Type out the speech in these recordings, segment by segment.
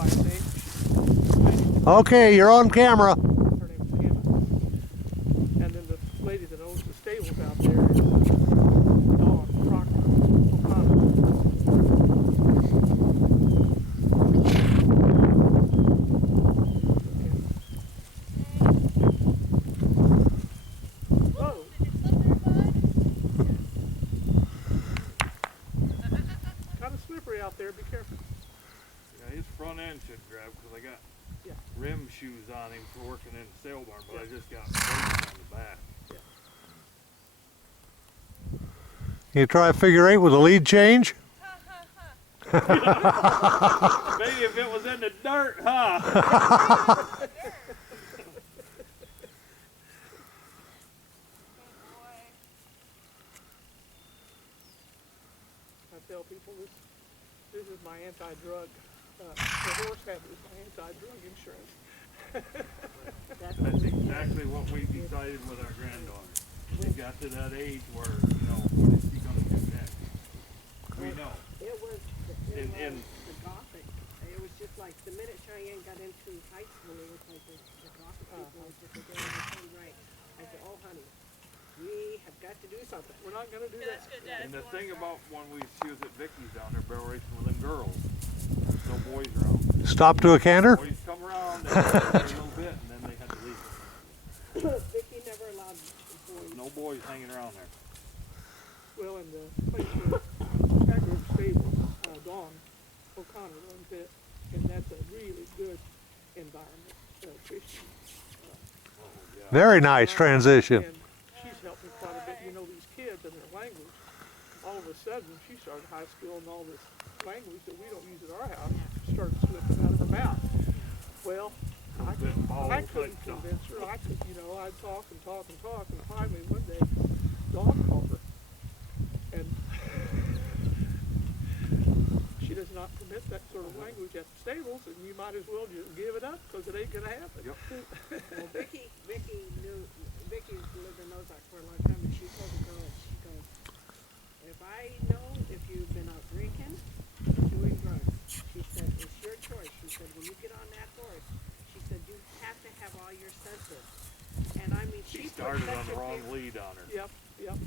by her name. Okay, you're on camera. Her name is Hannah. And then the lady that owns the stables out there is Dawn Proctor O'Connor. Whoa. Kind of slippery out there, be careful. Yeah, his front end should grab because I got Yeah. rim shoes on him for working in the sail barn, but I just got brakes on the back. You try figure eight with a lead change? Maybe if it was in the dirt, huh? I tell people this is my anti-drug. The horse habit is my anti-drug insurance. That's exactly what we decided with our granddaughter. She got to that age where, you know, what is she going to do next? We know. It was In- the Gothic. It was just like the minute Cheyenne got into high school, it was like the Gothic people was just like, right. I said, oh honey, we have got to do something. We're not going to do that. And the thing about when she was at Vicky's down there, barrel racing with them girls, no boys around. Stop to a canter? Boys come around, they play a little bit, and then they had to leave. Vicky never allowed boys. No boys hanging around there. Well, in the place where that group stable, Dawn O'Connor runs it, and that's a really good environment. Fishing. Very nice transition. And she's helped me quite a bit. You know, these kids and their language. All of a sudden, she started high school and all this language that we don't use at our house started slipping out of her mouth. Well, I couldn't convince her. I could, you know, I'd talk and talk and talk, and finally one day, Dawn called her, and she does not permit that sort of language at the stables, and you might as well just give it up because it ain't gonna happen. Yep. Well, Vicky lived in Ozark for a long time, and she told the girls, she goes, if I know if you've been out drinking or doing drugs, she said, it's your choice. She said, when you get on that horse, she said, you have to have all your senses. And I mean, She started on the wrong lead on her. Yep, yep.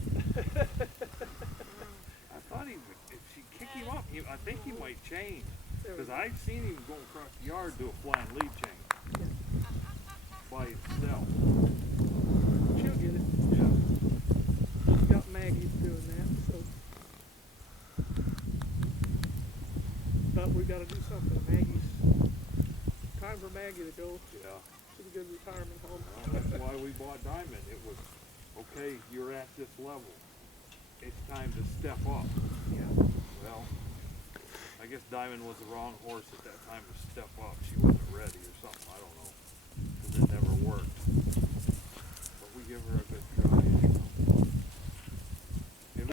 I thought if she kick him up, I think he might change. Because I've seen him go across the yard do a flying lead change. By himself. She'll get it. Yeah. She's got Maggie doing that, so. But we've got to do something. Time for Maggie to go Yeah. to the good retirement home. Well, that's why we bought Diamond. It was, okay, you're at this level. It's time to step up. Yeah. Well, I guess Diamond was the wrong horse at that time to step up. She wasn't ready or something. I don't know.